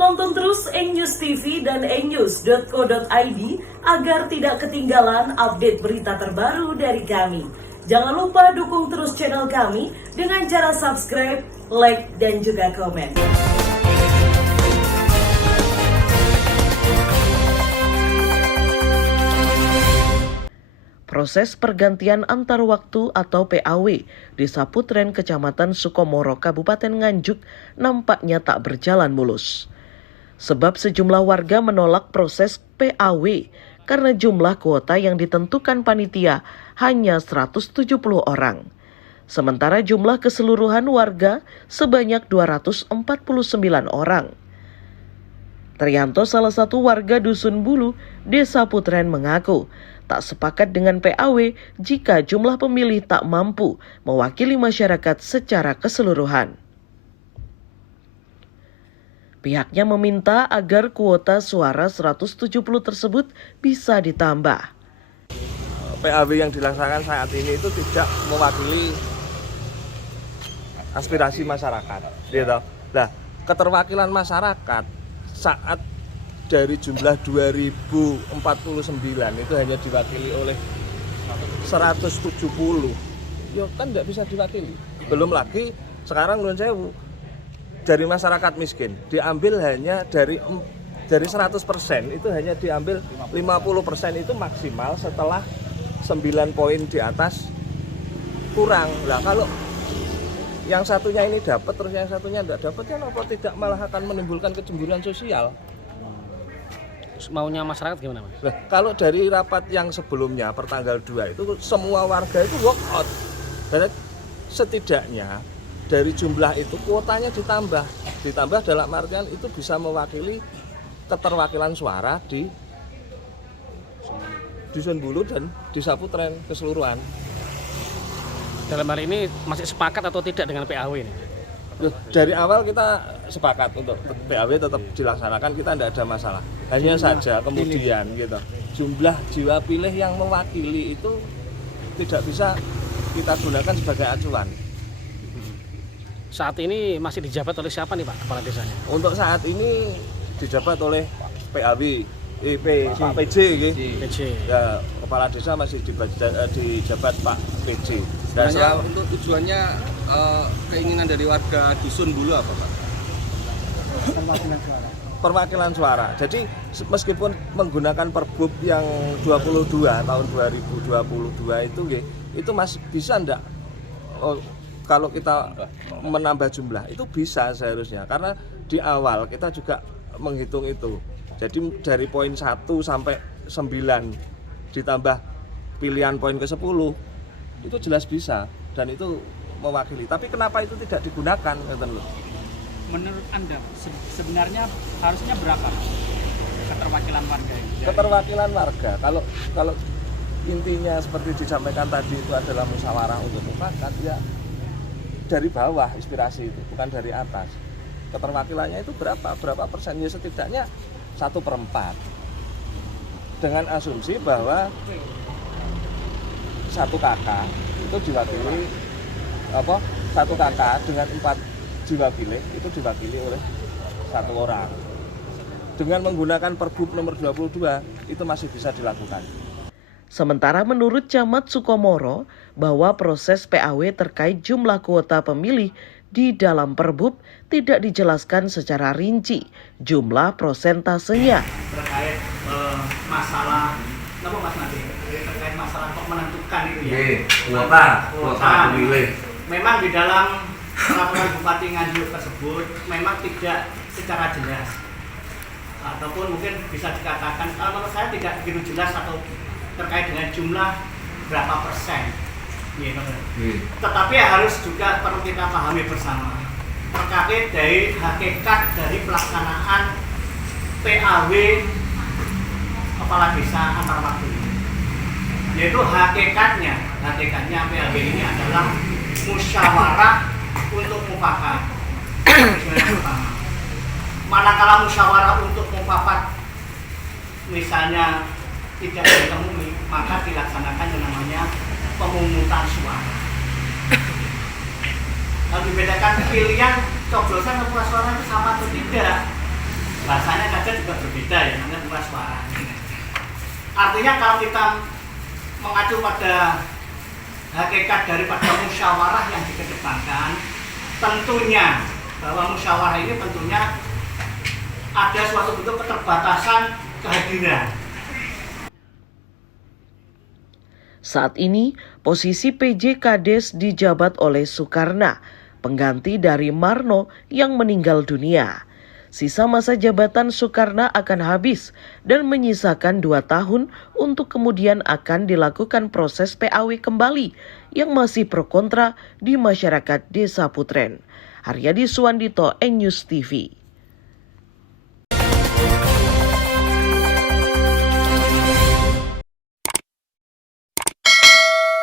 Tonton terus News TV dan news.co.id agar tidak ketinggalan update berita terbaru dari kami. Jangan lupa dukung terus channel kami dengan cara subscribe, like, dan juga komen. Proses pergantian antar waktu atau PAW di Saputren, Kecamatan Sukomoro, Kabupaten Nganjuk nampaknya tak berjalan mulus. Sebab sejumlah warga menolak proses PAW karena jumlah kuota yang ditentukan panitia hanya 170 orang. Sementara jumlah keseluruhan warga sebanyak 249 orang. Trianto, salah satu warga Dusun Bulu, Desa Putren, mengaku tak sepakat dengan PAW jika jumlah pemilih tak mampu mewakili masyarakat secara keseluruhan. Pihaknya meminta agar kuota suara 170 tersebut bisa ditambah. PAW yang dilaksanakan saat ini itu tidak mewakili aspirasi masyarakat, gitu. Nah, keterwakilan masyarakat saat dari jumlah 2049 itu hanya diwakili oleh 170, ya kan tidak bisa diwakili. Belum lagi sekarang Nuwun Sewu, dari masyarakat miskin diambil hanya dari 100% itu hanya diambil 50% itu maksimal setelah 9 poin di atas kurang. Lah kalau yang satunya ini dapat terus yang satunya tidak dapat, kan apa tidak malah akan menimbulkan kecemburuan sosial. Maunya masyarakat gimana, Mas? Nah, kalau dari rapat yang sebelumnya pertanggal 2 itu semua warga itu walk out. Dan setidaknya dari jumlah itu kuotanya ditambah dalam artian itu bisa mewakili keterwakilan suara di Dusun Bulu dan di Saputren keseluruhan. Dalam hal ini masih sepakat atau tidak dengan PAW ini? Dari awal kita sepakat untuk PAW tetap dilaksanakan, kita tidak ada masalah. Hanya saja kemudian gitu, jumlah jiwa pilih yang mewakili itu tidak bisa kita gunakan sebagai acuan. Saat ini masih dijabat oleh siapa nih Pak kepala desanya? Untuk saat ini dijabat oleh PAW, PJ, PJ. ya, kepala desa masih dijabat Pak PJ. Sebenarnya untuk tujuannya keinginan dari warga Dusun Bulu apa Pak? Perwakilan suara. Jadi meskipun menggunakan Perbup yang 22 tahun 2022 itu masih bisa enggak? Kalau kita menambah jumlah itu bisa seharusnya, karena di awal kita juga menghitung itu. Jadi dari poin 1 sampai 9 ditambah pilihan poin ke 10 itu jelas bisa dan itu mewakili. Tapi kenapa itu tidak digunakan? Menurut Anda sebenarnya harusnya berapa keterwakilan warga ini? Keterwakilan warga kalau intinya seperti disampaikan tadi itu adalah musyawarah untuk mufakat, ya dari bawah inspirasi itu, bukan dari atas. Keterwakilannya itu berapa persennya, setidaknya 1/4 dengan asumsi bahwa 1 kakak itu diwakili 1 kakak dengan 4 jiwa pilih itu diwakili oleh 1 orang. Dengan menggunakan Perbup nomor 22 itu masih bisa dilakukan. Sementara menurut Camat Sukomoro bahwa proses PAW terkait jumlah kuota pemilih di dalam Perbup tidak dijelaskan secara rinci jumlah prosentasenya. Terkait masalah, kenapa Mas Nabi? Terkait masalah kok menentukan itu ya? Kuota pemilih. Memang di dalam peraturan Bupati Nganjuk tersebut memang tidak secara jelas, ataupun mungkin bisa dikatakan, menurut saya tidak begitu jelas atau terkait dengan jumlah berapa persen. Tetapi harus juga perlu kita pahami bersama terkait dari hakikat dari pelaksanaan PAW kepala desa antar waktu ini, yaitu hakikatnya PAW ini adalah musyawarah untuk mufakat. Manakala musyawarah untuk mufakat misalnya tidak ditemui, maka dilaksanakan yang namanya pemungutan suara. Lalu dibedakan pilihan coblosan atau suara itu sama atau tidak. bahasanya saja juga berbeda ya, namanya musyawarah. Artinya kalau kita mengacu pada hakikat daripada musyawarah yang dikedepankan, tentunya bahwa musyawarah ini tentunya ada suatu bentuk keterbatasan kehadiran. Saat ini, posisi PJ Kades dijabat oleh Soekarna, pengganti dari Marno yang meninggal dunia. Sisa masa jabatan Soekarna akan habis dan menyisakan 2 tahun untuk kemudian akan dilakukan proses PAW kembali yang masih pro kontra di masyarakat Desa Putren. Haryadi Suwandito, News TV.